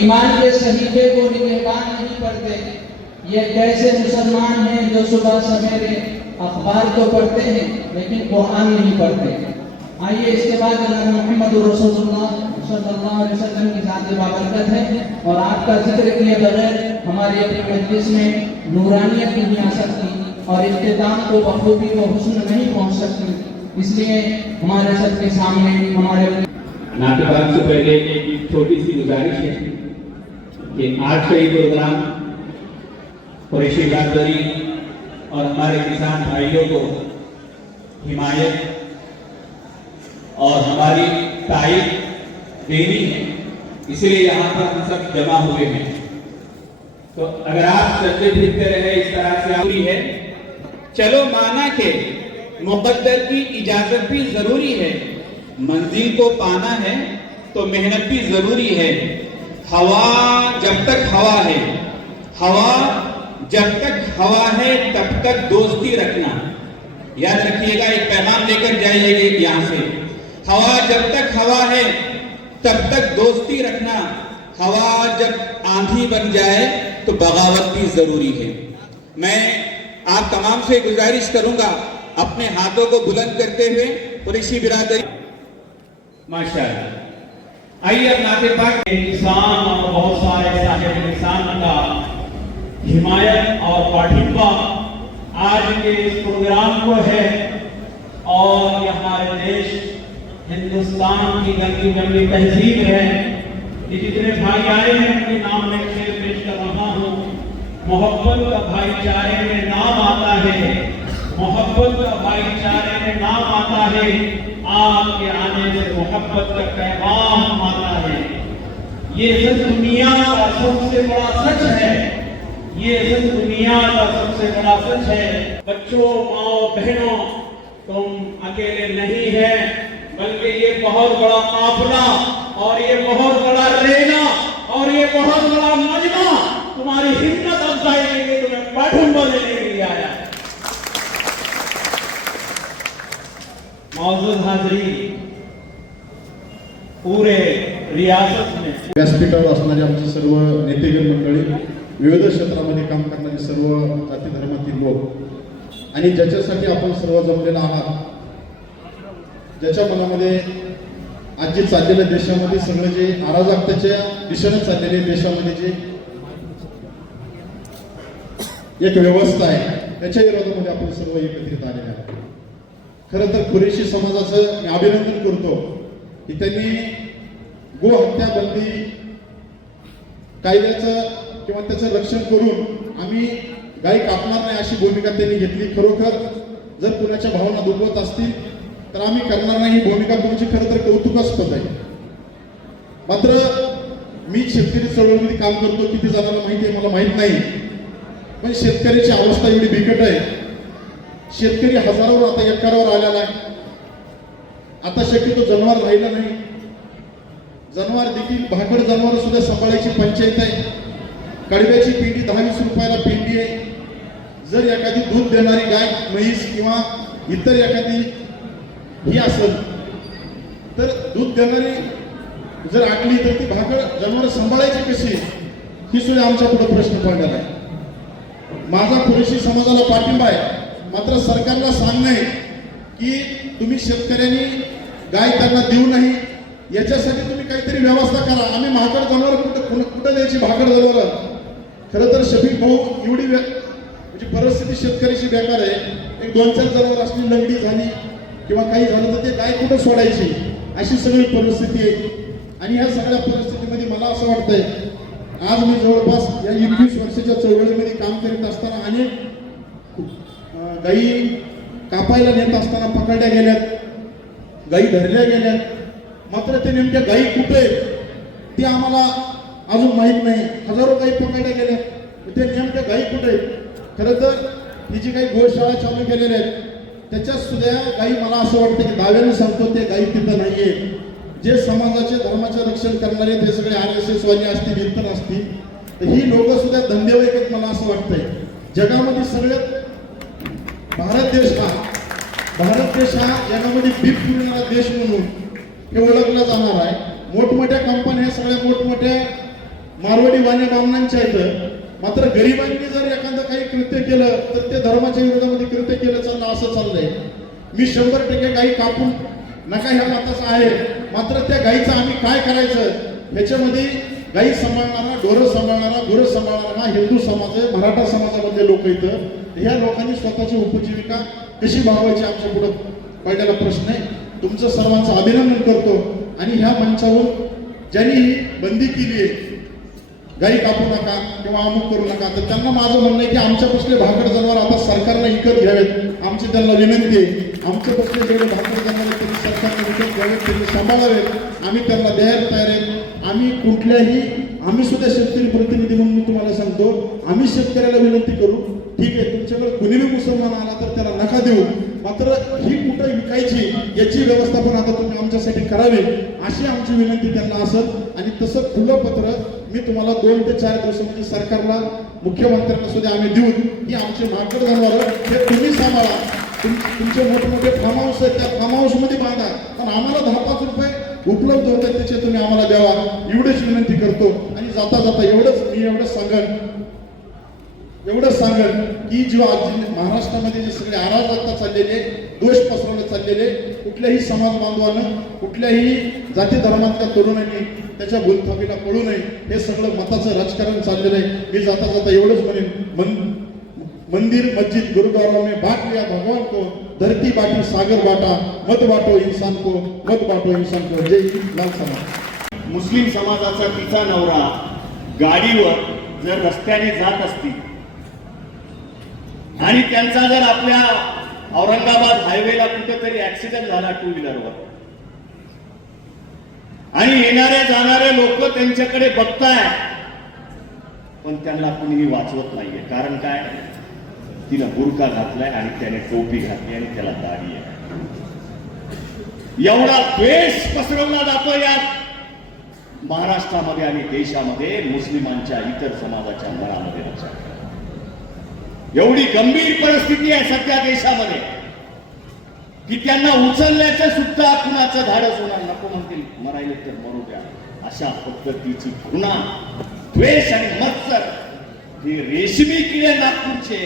ईमान के सहीफे को निगहबान नहीं पढ़ते ये कैसे मुसलमान हैं जो सुबह सवेरे अखबार तो पढ़ते हैं, लेकिन कुरान नहीं पढ़ते? आइए इसके बाद मोहम्मद वसल्लम की जात बाबरकत है। और आपका ज़िक्र किए बगैर हमारी अपनी मजलिस में नूरानियत नहीं आ सकती और इख्तिताम को बखूबी व हुस्न नहीं पहुँच सकती। इसलिए हमारे सबके सामने, हमारे नातेवाईक से पहले एक छोटी सी गुजारिश है। कि आज का ये प्रोग्राम कुरैशी बिरादरी और हमारे किसान भाइयों को हिमायत और हमारी तारीफ़ देनी है। इसलिए यहाँ पर हम सब जमा हुए हैं। तो अगर आप चलते फिरते रहे इस तरह से पूरी है, चलो माना के मुकद्दर की इजाज़त भी ज़रूरी है। मंजिल को पाना है तो मेहनत भी ज़रूरी है। हवा जब तक हवा है। हवा जब तक हवा है, तब तक दोस्ती रखना। याद रखिएगा, एक पैगाम लेकर जाइएगा यहाँ से। हवा जब तक हवा है, तब तक दोस्ती रखना। हवा जब आंधी बन जाए तो बगावत भी ज़रूरी है। मैं आप तमाम से गुजारिश करूँगा, अपने हाथों को बुलंद करते हुए कुरैशी बिरादरी माशाल्लाह। आइए अब नाते पाक किसान और बहुत सारे साहिब किसान का हिमायत और पाठिंबा। आज के इस प्रोग्राम को है और ये हमारे देश हिंदुस्तान की गंदी गंदी तहजीब है कि जितने भाई आए हैं, उनके नाम में खेल पेश कर रहा हूँ। मोहब्बत का भाईचारे में नाम आता है। मोहब्बत का भाईचारे में नाम आता है। आपके आने से मोहब्बत का पैगाम आता है। ये सच दुनिया का सबसे बड़ा सच है। ये सच दुनिया का सबसे बड़ा सच है। बच्चों, माओ, बहनों, तुम अकेले नहीं है, बल्कि ये बहुत बड़ा काफिला और ये बहुत बड़ा रेना और ये बहुत बड़ा मजमा। तुम्हारी हिम्मत अफजाई के लिए तुम्हें पाठुंबा देने मौजूद हाजरी पूरे रियासत में व्यासपीठावर असणारे आमचे सर्व नेतेगण मंडळी विविध क्षेत्रामध्ये काम करणारे सर्व जाती धर्मातील लोक आणि ज्याच्यासाठी आपण सर्व जमलेला आहात ज्याच्या मनामध्ये आज जे चाललेल्या देशामध्ये सगळं जे अराजकतेच्या दिशेनं चाललेले देशामध्ये जे एक व्यवस्था आहे त्याच्या विरोधामध्ये आपण सर्व एकत्रित आलेले आहोत. खरं तर कुरेशी समाजाचं मी अभिनंदन करतो की त्यांनी गोहत्या बंदी कायद्याचं किंवा त्याचं रक्षण करून आम्ही गाई कापणार नाही अशी भूमिका त्यांनी घेतली. खरोखर जर कुणाच्या भावना दुखवत असतील तर आम्ही करणार नाही ही भूमिका तुमची खरं तर कौतुकास्पद आहे. मात्र मी शेतकरी चळवळीमध्ये काम करतो. किती जणांना माहिती आहे मला माहीत नाही. पण शेतकऱ्याची अवस्था एवढी बिकट आहे. शेतकरी हजारावर आता एकरावर आलेला आहे. आता शक्यतो जनावर राहिलं नाही. जनावर देखील भाकड जनावर सुद्धा सांभाळायची पंचायत आहे. कडव्याची पेंडी दहा वीस रुपयाला पेंडी आहे. जर एखादी दूध देणारी गाय म्हैस किंवा इतर एखादी ही असेल तर दूध देणारी जर आटली तर ती भाकड जनावर सांभाळायची कशी ही सुद्धा आमच्या पुढे प्रश्न पडणार आहे. माझा पुरेशी समाजाला पाठिंबा आहे. मात्र सरकारला सांगणे की तुम्ही शेतकऱ्यांनी गाय त्यांना देऊ नाही याच्यासाठी तुम्ही काहीतरी व्यवस्था करा. आम्ही महागड जनावर कुठं कुठं कुठं द्यायची भाकड जनावर खरं तर शफीक भाऊ एवढी म्हणजे परिस्थिती शेतकऱ्याची बेकार आहे. एक दोन चार जनावर असली लंगडी झाली किंवा काही झालं तर ते गाय कुठं सोडायची? अशी सगळी परिस्थिती आहे. आणि ह्या सगळ्या परिस्थितीमध्ये मला असं वाटतंय आज मी जवळपास या एकवीस वर्षाच्या चळवळीमध्ये काम करीत असताना अनेक गाई कापायला नेत असताना पकडल्या गेल्यात. गाई धरल्या गेल्यात. मात्र ते नेमक्या गाई कुठे आहेत ते आम्हाला अजून माहीत नाही. हजारो गाई पकडल्या गेल्या ते नेमक्या गाई कुठे आहेत? खरं तर ही जी काही गोशाळा चालू केलेल्या आहेत त्याच्यात सुद्धा गाई मला असं वाटतं की दाव्याने सांगतो ते गाई तिथं नाहीये. जे समाजाचे धर्माचे रक्षण करणारे ते सगळे आर एस एस वाले असतील इतर असतील तर ही लोक सुद्धा धंदेवाईक आहेत मला असं वाटतंय. जगामध्ये सगळ्यात भारत देश हा. भारत देश हा जगामध्ये बीप पुरणारा देश म्हणून हे ओळखला जाणार आहे. मोठमोठ्या कंपन्या सगळ्या मोठमोठ्या मारवाडी वाण्या ब्राह्मणांच्या इथं. मात्र गरिबांनी जर एखादं काही कृत्य केलं तर ते धर्माच्या विरोधामध्ये कृत्य केलं चाललं असं चाललंय. मी शंभर टक्के गाई कापून नका ह्या मताचा आहे. मात्र त्या गाईचं आम्ही काय करायचं? ह्याच्यामध्ये गाई सांभाळणारा ढोरं सांभाळणारा गुरं सांभाळणारा हा हिंदू समाज आहे मराठा समाजामध्ये लोक इथं. ह्या लोकांनी स्वतःची उपजीविका कशी भागवायची आमच्या पुढं पडलेला प्रश्न आहे. तुमचं सर्वांचं अभिनंदन करतो. आणि ह्या मंचावर ज्यांनी ही बंदी केली आहे गाई कापू नका किंवा अमुक करू नका तर त्यांना माझं म्हणणं आहे की आमच्या कसले भाकड जनावर आता सरकारनं विकत घ्यावेत. आमची त्यांना विनंती आहे. आमच्या कसले जेवढे भाकड जनावर त्यांनी सरकारने विकत घ्यावेत त्यांनी सांभाळावेत. आम्ही त्यांना द्यायला तयार आहेत. आम्ही कुठल्याही आम्ही सुद्धा शेतकरी प्रतिनिधी म्हणून मी तुम्हाला सांगतो आम्ही शेतकऱ्याला विनंती करू ठीक आहे तुमच्याकडे कुणी बी मुसलमान आला तर त्याला नका देऊ. मात्र ही कुठं विकायची याची व्यवस्था पण आता तुम्ही आमच्यासाठी करावी अशी आमची विनंती त्यांना असत. आणि तसं खुलं पत्र मी तुम्हाला दोन ते चार दिवसामध्ये सरकारला मुख्यमंत्र्यांना सुद्धा आम्ही देऊ की आमचे मागणी जनावर हे तुम्ही सांभाळा. तुमचे मोठमोठे फार्म हाऊस आहेत त्या फार्म हाऊसमध्ये बांधा. पण आम्हाला दहा पाच रुपये उपलब्ध होत आहेत त्याचे तुम्ही आम्हाला द्यावा. एवढीच विनंती करतो. आणि जाता जाता एवढंच मी एवढंच सांगेन. एवढंच सांगत की जो आज महाराष्ट्रामध्ये जे सगळे अराजकता चाललेले दोष पसरवले चाललेले कुठल्याही समाज बांधवानं कुठल्याही जाती धर्मातल्या तरुणांनी त्याच्या भूलथापीला पडू नये. हे सगळं मताचं राजकारण चाललेलं आहे. मी जाता जाता एवढंच म्हणेन मन मंदिर मस्जिद गुरुद्वारा में बांट लिया भगवान को धरती बाटी सागर बाटा मत बाटो इंसान को मत बाटो इंसान को जय लाल समाज. मुस्लिम समाजाचा तिचा नवरा गाडीवर जर रस्त्याने जात असतील आणि त्यांचा जर आपल्या औरंगाबाद हायवेला कुठेतरी ऍक्सिडेंट झाला टू व्हीलरवर आणि येणारे जाणारे लोक त्यांच्याकडे बघताय पण त्यांना कुणीही वाचवत नाहीये. कारण काय? तिला बुरका घातलाय आणि त्याने टोपी घातली आणि त्याला दाढी आहे. एवढा द्वेष पसरवला जातो या महाराष्ट्रामध्ये आणि देशामध्ये मुस्लिमांच्या इतर समाजाच्या मनामध्ये लक्षात एवढी गंभीर परिस्थिती आहे सध्या देशामध्ये की त्यांना उचलण्याचं सुद्धा कुणाचं धाडस होणार नको म्हणतील. मरायले तर मरू द्या. अशा पद्धतीची खुना द्वेष आणि मत्सर हे रेशमी किडे नागपूरचे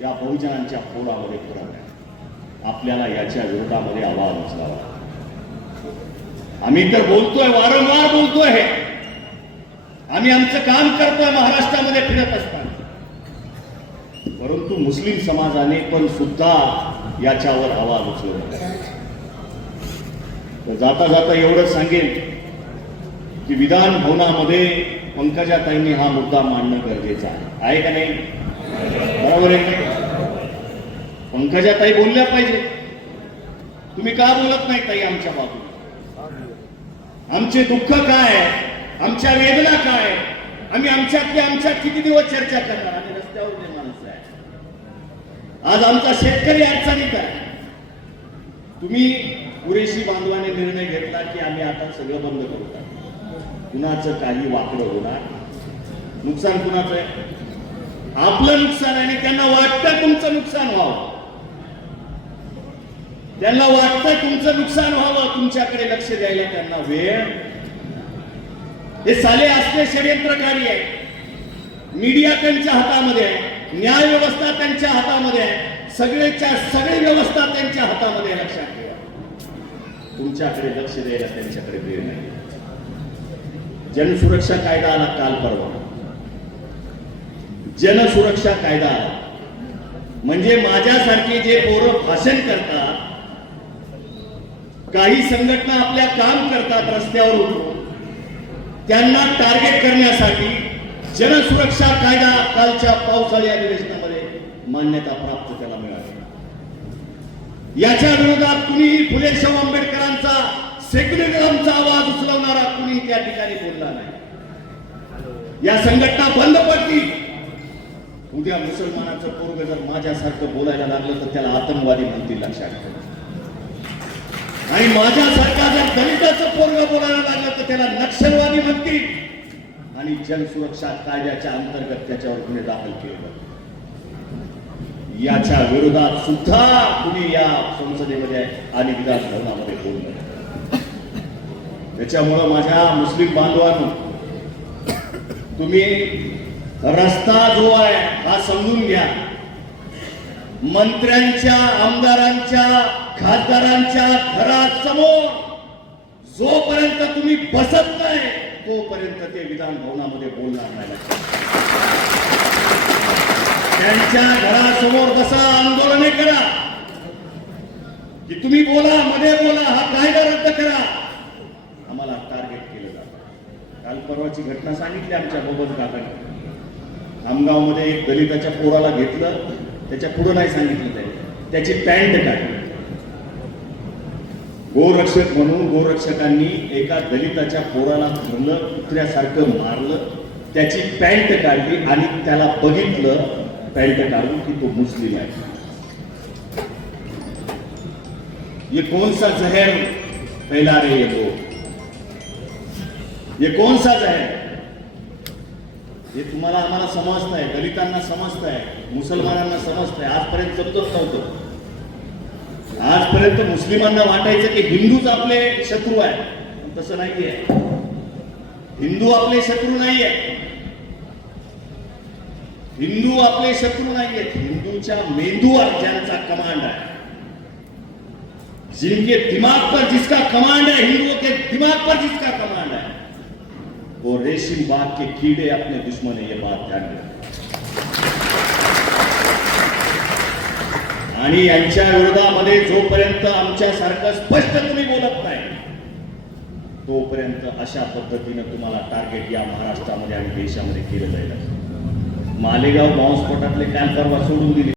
या बहुजनांच्या पोरामध्ये पुरवल्या आपल्याला याच्या विरोधामध्ये आवाज उचलावा. आम्ही तर बोलतोय वारंवार बोलतोय हे. आम्ही आमचं काम करतोय महाराष्ट्रामध्ये फिरत असताना. परंतु मुस्लिम समाजाने पण सुद्धा याच्यावर आवाज उचलला. तर जाता जाता एवढंच सांगेन की विधान भवनामध्ये पंकजाताईंनी हा मुद्दा मांडणं गरजेचं आहे. आहे का नाही? बरोबर आहे पंकजा पंकजाताई बोलल्या पाहिजे. तुम्ही का बोलत नाही ताई आमच्या बाजूने आमचे दुःख काय? आमच्या वेदना काय? आम्ही आमच्यातल्या आमच्या किती दिवस चर्चा करणार? आम्ही रस्त्यावर आज आमचा शेतकरी अडचणीत आहे. तुम्ही पुरेशी बांधवाने निर्णय घेतला की आम्ही आता सगळं बंद करू. कुणाचं काही वाकडं होणार? नुकसान कुणाचं आहे? आपलं नुकसान आहे आणि त्यांना वाटतं तुमचं नुकसान व्हावं. त्यांना वाटतं तुमचं नुकसान व्हावं. तुमच्याकडे लक्ष द्यायला त्यांना वेळ. हे साले असले षडयंत्रकारी आहे मीडिया त्यांच्या हातामध्ये आहे. न्याय व्यवस्था त्यांच्या हातामध्ये आहे. सगळेच्या सगळी व्यवस्था त्यांच्या हातामध्ये लक्षात ठेवा. तुमच्याकडे लक्ष द्यायला त्यांच्याकडे वेळ नाही. जनसुरक्षा कायदा आला काल परवा. जनसुरक्षा कायदा आला. म्हणजे माझ्यासारखे जे पोरं भाषण करतात काही संघटना आपल्या काम करतात रस्त्यावर उतरून त्यांना टार्गेट करण्यासाठी जनसुरक्षा कायदा कालच्या पावसाळी अधिवेशनामध्ये मान्यता प्राप्त त्याला मिळाली. याच्या विरोधात कुणीही फुले शाहू आंबेडकरांचा सेक्युलरिझमचा आवाज उचलवणारा कुणी त्या ठिकाणी बोलला नाही. या संघटना बंद पडतील उद्या मुसलमानाचं पोरग जर माझ्यासारखं बोलायला लागलं तर त्याला आतंकवादी म्हणतील लक्षात ठेवा. आणि माझ्यासारखा जर दलिताचं पोरग बोलायला लागलं तर त्याला नक्षलवादी म्हणतील. आणि जनसुरक्षा कायद्याच्या अंतर्गत त्याच्यावर गुन्हे दाखल केले याच्या विरोधात सुद्धा कुणी या संसदेमध्ये आणि विधान भवनामध्ये बोललं त्याच्यामुळं माझ्या मुस्लिम बांधवांनो तुम्ही रस्ता जो आहे हा समजून घ्या. मंत्र्यांच्या आमदारांच्या खासदारांच्या घरासमोर जोपर्यंत तुम्ही बसत नाही तोपर्यंत ते विधान भवनामध्ये बोलणार नाही. त्यांच्या घरासमोर बसा आंदोलने करा. की तुम्ही बोला मध्ये बोला हा कायदा रद्द करा. आम्हाला टार्गेट केलं जातं. काल परवाची घटना सांगितली आमच्या बबन काकाने. आमगावमध्ये एक दलिताच्या पोराला घेतलं त्याच्या पुढं नाही सांगितलं त्याने. त्याची पॅन्ट काढली गोरक्षक म्हणून गोरक्षकांनी एका दलिताच्या पोराला धरलं कुत्र्यासारखं मारलं त्याची पॅन्ट काढली आणि त्याला बघितलं पॅन्ट काढून की तो मुस्लिम आहे. ये कौन सा जहर फैला रहे हैं लोग? ये कौन सा जहर? हे तुम्हाला आम्हाला समजत आहे दलितांना समजत आहे मुसलमानांना समजत आहे आजपर्यंत जपतच नव्हतं. आजपर्यंत मुस्लिमांना वाटायचं की हिंदूच आपले शत्रू आहे तसं नाहीये. हिंदू आपले शत्रू नाहीये हिंदू आपले शत्रू नाहीयेत. हिंदूच्या मेंदूवर ज्यांचा कमांड आहे. जिनके दिमाग पर जिसका कमांड है हिंदुओं के दिमाग पर जिसका कमांड है वो रेशम बाग के कीड़े अपने दुश्मन है, ये बात ध्यान रखना आणि यांच्या विरोधामध्ये जोपर्यंत आमच्यासारखं स्पष्ट तुम्ही बोलत नाही तोपर्यंत अशा पद्धतीनं तुम्हाला टार्गेट या महाराष्ट्रामध्ये आणि देशामध्ये केलं जाईल. मालेगाव बॉम्बस्फोटातले कॅम्प परवा सोडून दिले.